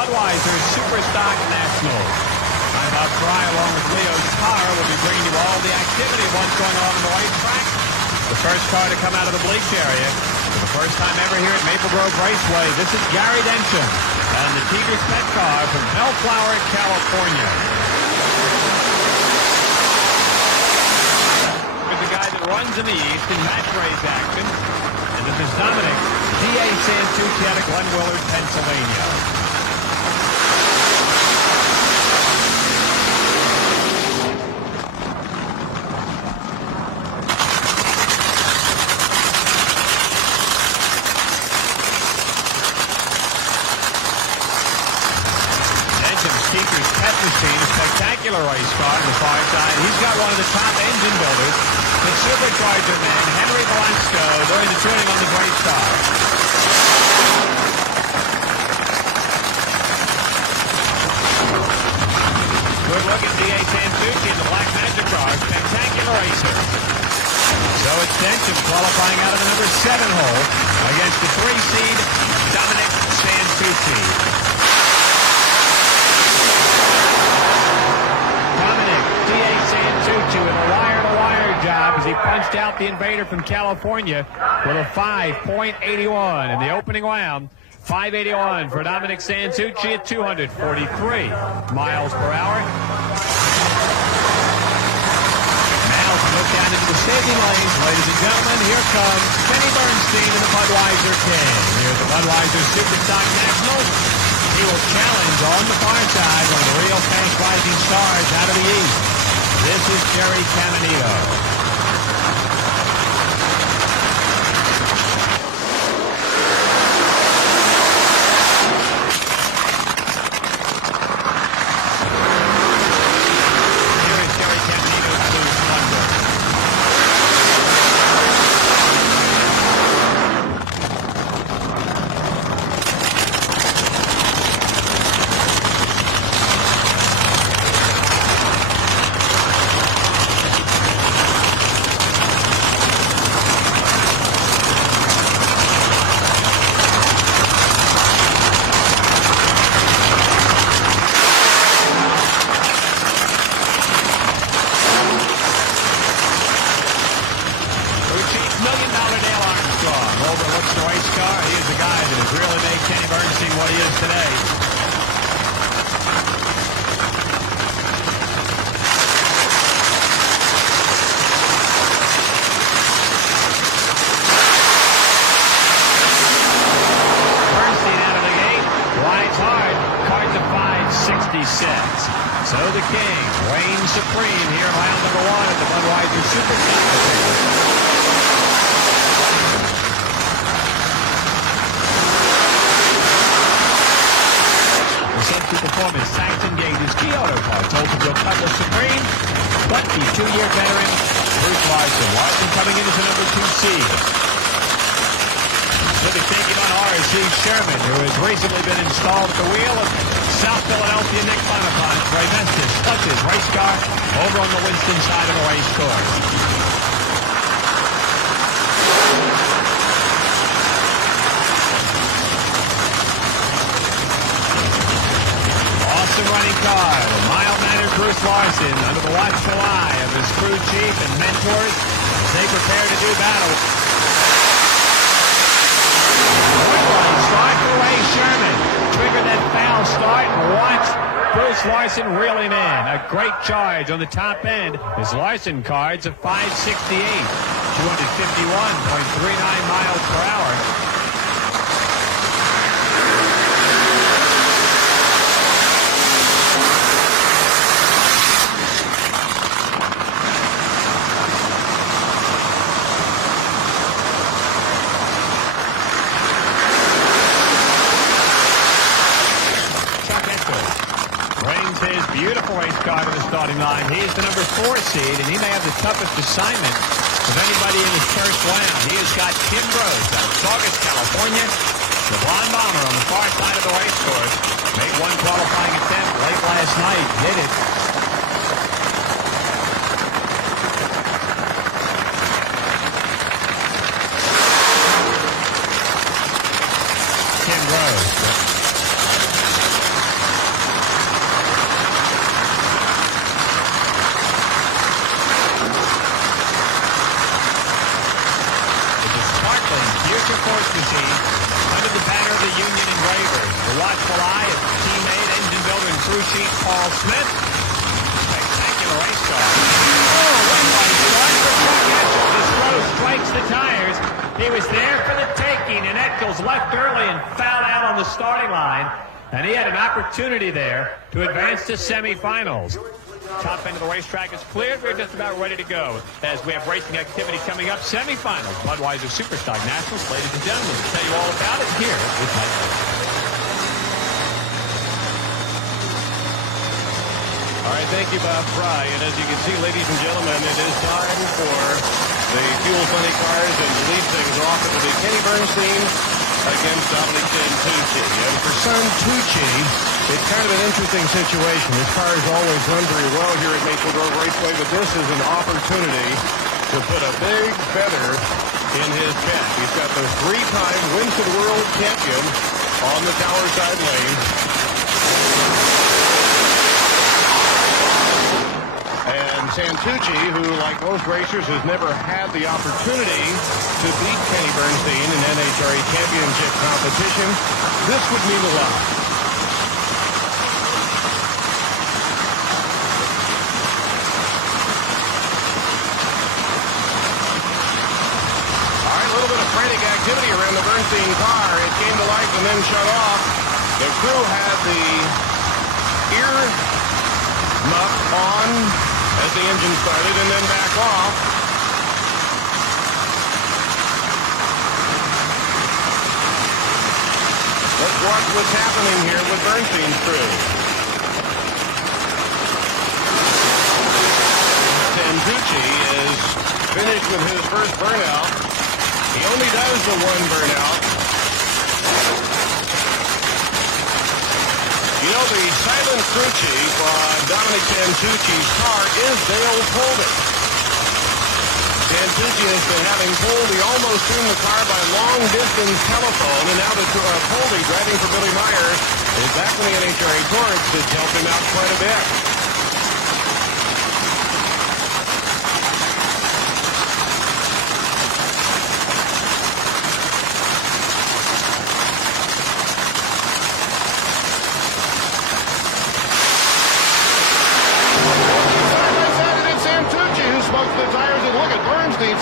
Budweiser Superstock Nationals. I'm Bob Fry along with Leo Carr. We'll be bringing you all the activity of what's going on the racetrack. The first car to come out of the bleach area for the first time ever here at Maple Grove Raceway. This is Gary Densham and the Tigers Pet car from Bellflower, California. There's a guy that runs in the East in match race action. And this is Dominic D.A. Santucci out of Glen Willard, Pennsylvania. Keeper's Pet Machine, a spectacular race car on the far side. He's got one of the top engine builders, the supercharger man, Henry Velasco, doing the tuning on the great car. Good look at D.A. Santucci in the Black Magic car, spectacular racer. So it's Densham qualifying out of the number 7 hole against the 3-seed Dominic Santucci. With a wire-to-wire job as he punched out the invader from California with a 5.81 in the opening round. 5.81 for Dominic Santucci at 243 miles per hour. Now to look down into the staging lanes, ladies and gentlemen, here comes Kenny Bernstein in the Budweiser King. Here's the Budweiser Superstock Nationals. He will challenge on the far side one of the real fast rising stars out of the East. This is Jerry Caminito. So the King reigns supreme here in round number 1 at the Budweiser Superstock. The safety performance Saxon Gage's Kyoto car told to go cover supreme, but the 2-year veteran Bruce Larson. Larson coming in as the number 2 seed. We'll be taking on RC Sherman, who has recently been installed at the wheel of South Philadelphia Nick Bonaparte. Ray Mestis touches race car over on the Winston side of the race course. Awesome running car. Mild-mannered Bruce Larson under the watchful eye of his crew chief and mentors as they prepare to do battle. Start for Ray Sherman. Triggered that foul start and watch Bruce Larson reel him in. A great charge on the top end. His Larson cards of 568, 251.39 miles per hour. His beautiful race car to the starting line. He is the number 4 seed, and he may have the toughest assignment of anybody in his first round. He has got Kim Rose out of Saugus, California. The blonde bomber on the far side of the race course. Made one qualifying attempt late last night. Hit it. Kim Rose. Paul Smith. Spectacular race car. Oh, red light start for Chuck Etchell. This row strikes the tires. He was there for the taking, and Etchell's left early and fouled out on the starting line. And he had an opportunity there to advance to semifinals. Top end of the racetrack is cleared. We're just about ready to go as we have racing activity coming up. Semifinals, Budweiser Superstock Nationals. Ladies and gentlemen, to tell you all about it, here is Mike. All right, thank you, Bob Fry. And as you can see, ladies and gentlemen, it is time for the Fuel Funny cars, and to lead things off, it will be Kenny Bernstein against Dominic Santucci. And for Santucci, it's kind of an interesting situation. His cars always run very well here at Maple Grove Raceway, but this is an opportunity to put a big feather in his cap. He's got the three-time Winston World champion on the tower side lane. And Santucci, who, like most racers, has never had the opportunity to beat Kenny Bernstein in NHRA championship competition, this would mean a lot. All right, a little bit of frantic activity around the Bernstein car. It came to life and then shut off. The crew had the ear muff on as the engine started and then back off. Let's watch what's happening here with Bernstein's crew. Santucci is finished with his first burnout. He only does the one burnout. You know, the silent crew chief on Dominic Santucci's car is Dale Colby. Santucci has been having Colby almost in the car by long-distance telephone, and now that Colby, driving for Billy Meyer, is back in the NHRA Torch, it's helped him out quite a bit.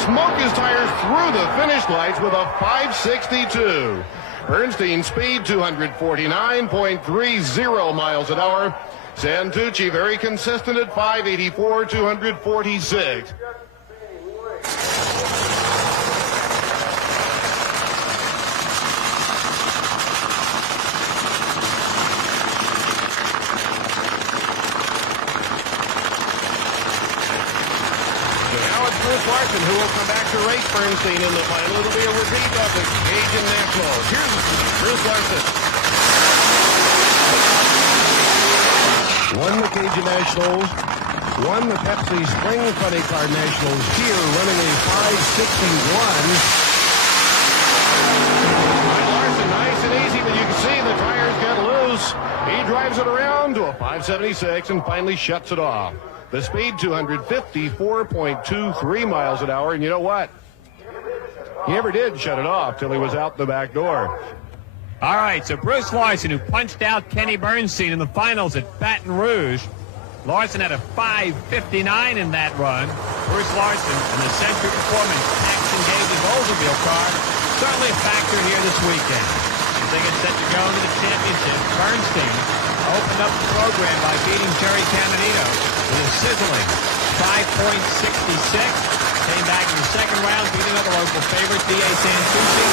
Smoked his tires through the finish lights with a 562. Bernstein speed 249.30 miles an hour. Santucci very consistent at 584, 246. Larson, who will come back to race Bernstein in the final. It'll be a repeat of the Cajun Nationals. Here's Bruce Larson. Won the Cajun Nationals, won the Pepsi Spring Funny Car Nationals here, running a 561. Larson, nice and easy, but you can see the tires get loose. He drives it around to a 576 and finally shuts it off. The speed, 254.23 miles an hour. And you know what? He never did shut it off till he was out the back door. All right, so Bruce Larson, who punched out Kenny Bernstein in the finals at Baton Rouge. Larson had a 5:59 in that run. Bruce Larson and the Century Performance Paxton Gage's Oldsmobile car, certainly a factor here this weekend. As they get set to go into the championship, Bernstein opened up the program by beating Jerry Caminito with a sizzling 5.66. Came back in the second round, beating another local favorite, D.A. Santucci.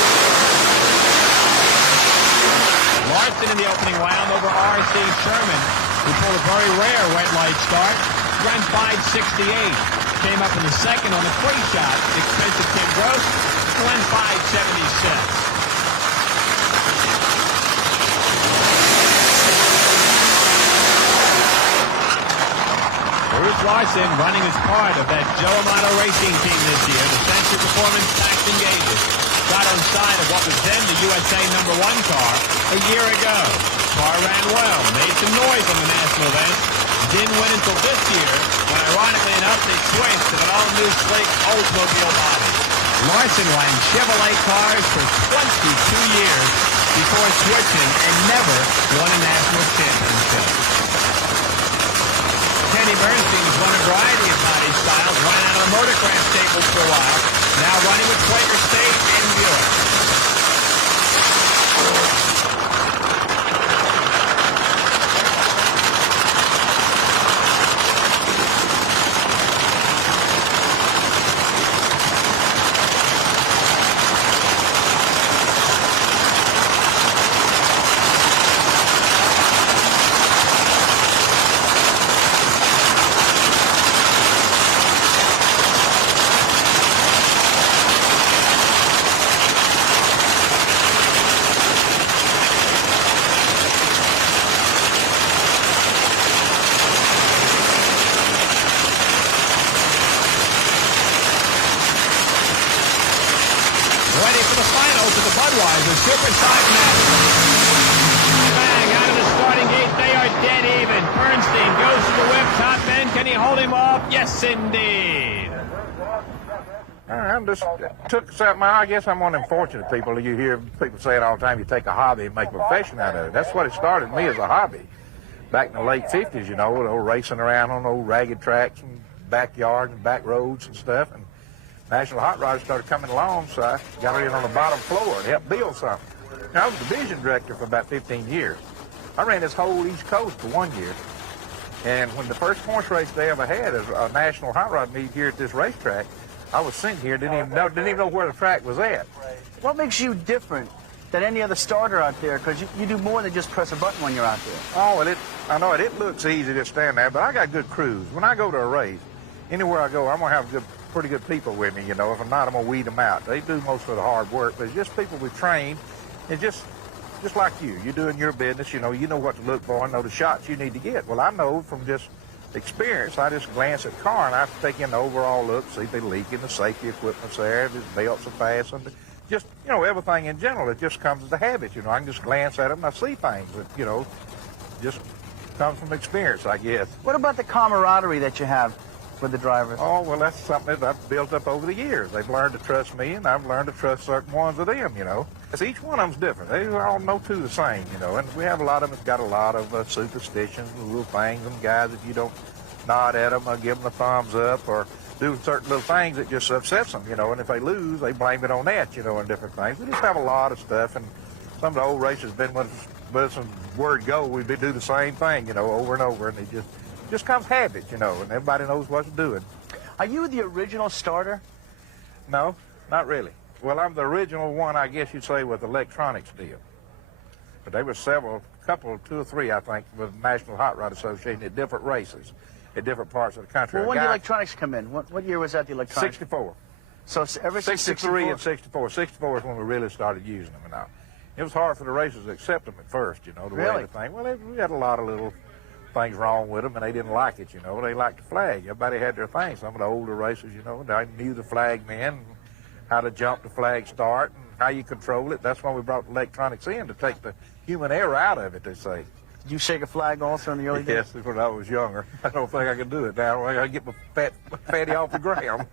Larson in the opening round over R.C. Sherman, who pulled a very rare red light start, ran 5.68. Came up in the second on the free shot, the expensive Tim Gross, ran 5.76. Bruce Larson running as part of that Joe Amato racing team this year. The Century Performance Paxton Gages got on side of what was then the USA #1 car a year ago. Car ran well, made some noise on the national event. Didn't win until this year, when ironically enough they switched to an all-new sleek Oldsmobile body. Larson ran Chevrolet cars for 22 years before switching and never won a national championship. were Motocraft staples for a while. Now running with Quaker State and Buick. Supersonic match. Bang, out of the starting gate, they are dead even. Bernstein goes to the whip, top end. Can he hold him off? Yes, indeed. I'm just took something. I guess I'm one of them fortunate people. You hear people say it all the time. You take a hobby and make a profession out of it. That's what it started me as a hobby. Back in the late 50s, you know, racing around on old ragged tracks and backyards and back roads and stuff. And National Hot Rods started coming along, so I got in on the bottom floor and helped build something. Now, I was division director for about 15 years. I ran this whole East Coast for 1 year. And when the first horse race they ever had is a National Hot Rod meet here at this racetrack, I was sitting here, didn't even know where the track was at. What makes you different than any other starter out there? Because you do more than just press a button when you're out there. Oh, well, I know it looks easy to stand there, but I got good crews. When I go to a race, anywhere I go, I'm going to have pretty good people with me, you know. If I'm not, I'm going to weed them out. They do most of the hard work, but it's just people we train. It's just like you. You're doing your business, you know what to look for and know the shots you need to get. Well, I know from just experience, I just glance at the car and I take in the overall look, see if they're leaking, the safety equipment's there, the belts are fastened. Just, you know, everything in general, it just comes as a habit, you know. I can just glance at them and I see things that, you know, just comes from experience, I guess. What about the camaraderie that you have with the drivers? Oh, well, that's something that I've built up over the years. They've learned to trust me, and I've learned to trust certain ones of them, you know. Because each one of them's different. They all know two the same, you know. And we have a lot of them that's got a lot of superstitions and little things. And guys, if you don't nod at them or give them a thumbs up or do certain little things, it just upsets them, you know. And if they lose, they blame it on that, you know, and different things. We just have a lot of stuff. And some of the old racers been with us from word go. We do the same thing, you know, over and over. And it just comes habit, you know, and everybody knows what to do. Are you the original starter? No, not really. Well, I'm the original one, I guess you'd say, with electronics deal. But there were two or three, I think, with the National Hot Rod Association at different races, at different parts of the country. Well, when did the electronics come in? What year was that, the electronics? 64. So ever since 63 and 64. 64 is when we really started using them. And it was hard for the racers to accept them at first, you know, the way the thing. Well, we had a lot of little things wrong with them, and they didn't like it, you know. They liked the flag. Everybody had their thing. Some of the older racers, you know, they knew the flag men, how to jump the flag start, and how you control it. That's why we brought electronics in, to take the human error out of it, they say. Did you shake a flag also in the early days? Yes, when I was younger. I don't think I can do it now. I got to get my fatty off the ground.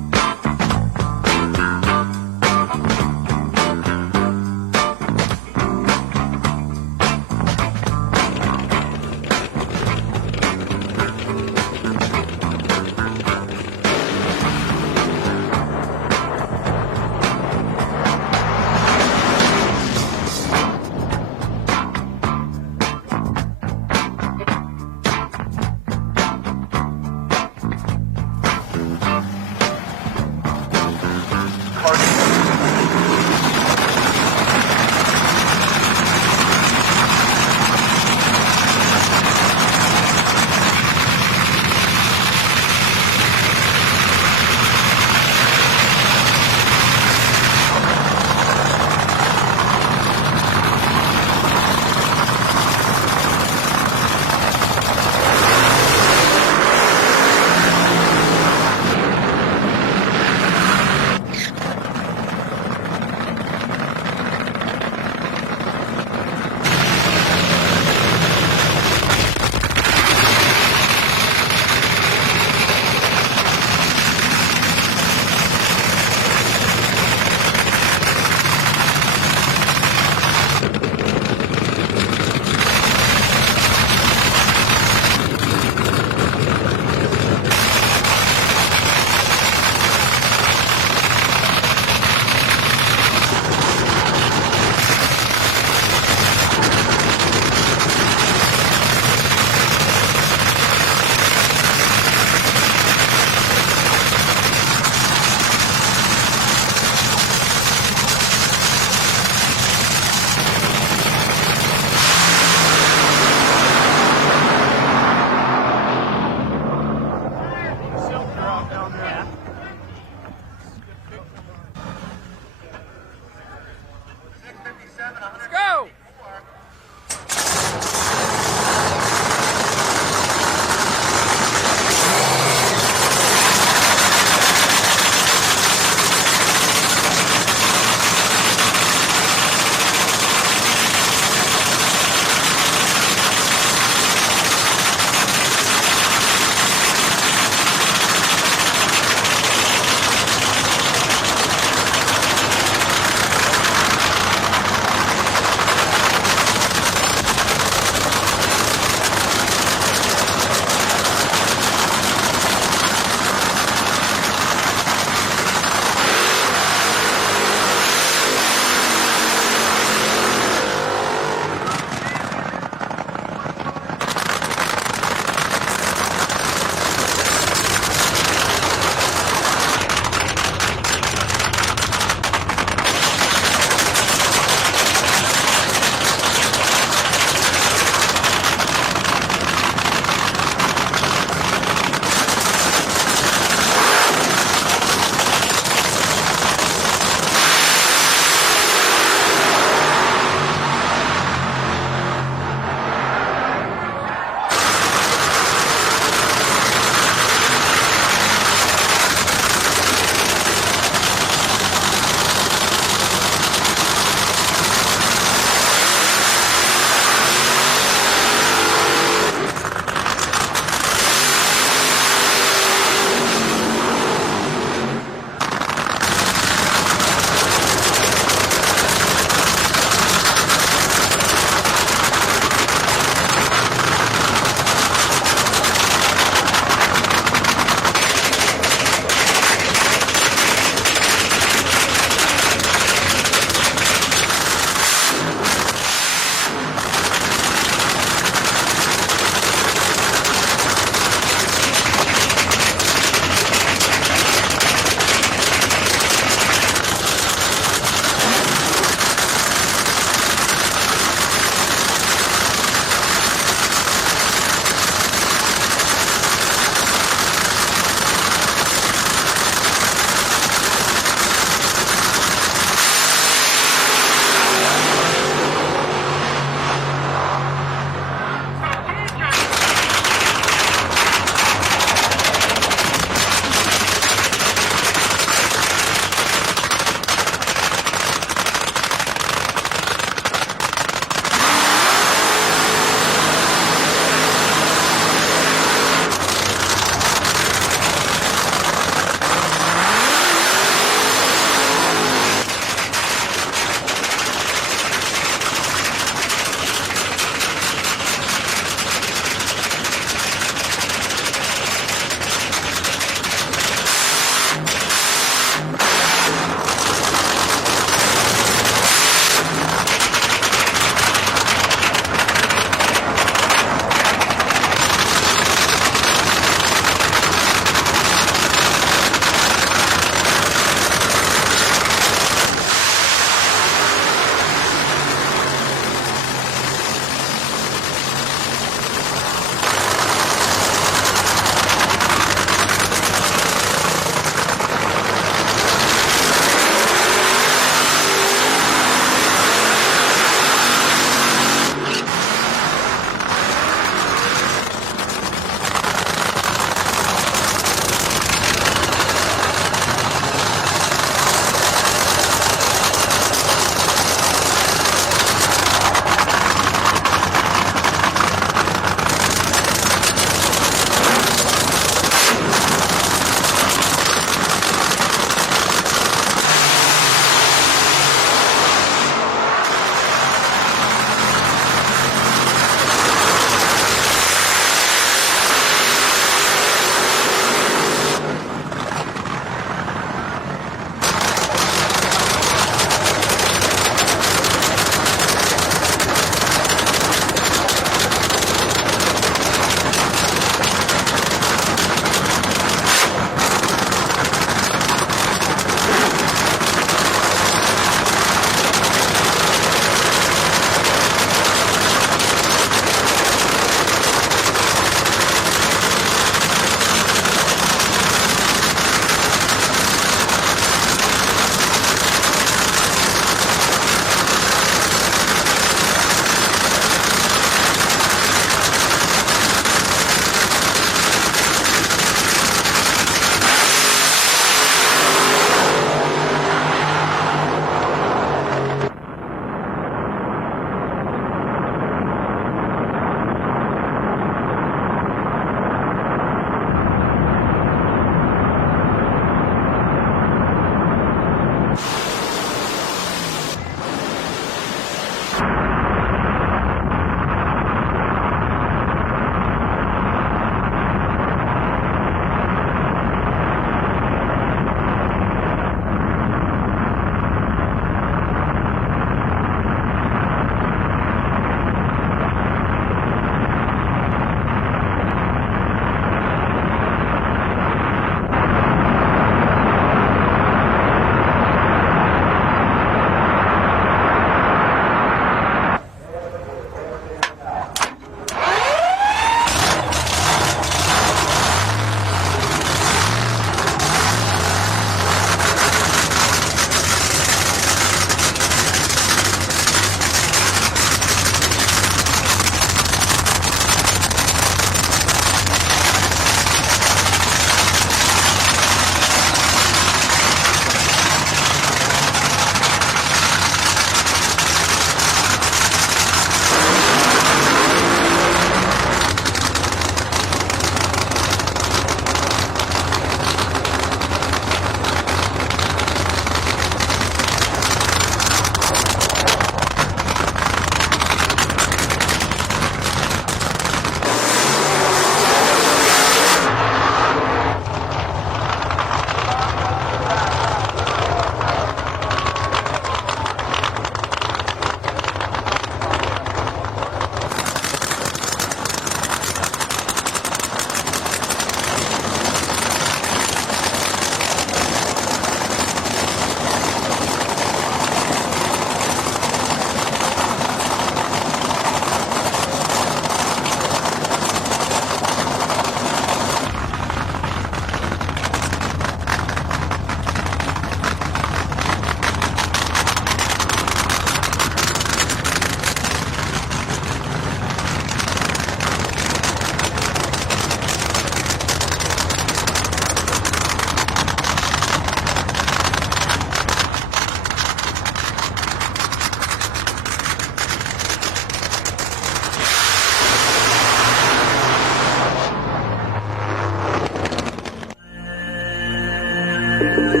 Well,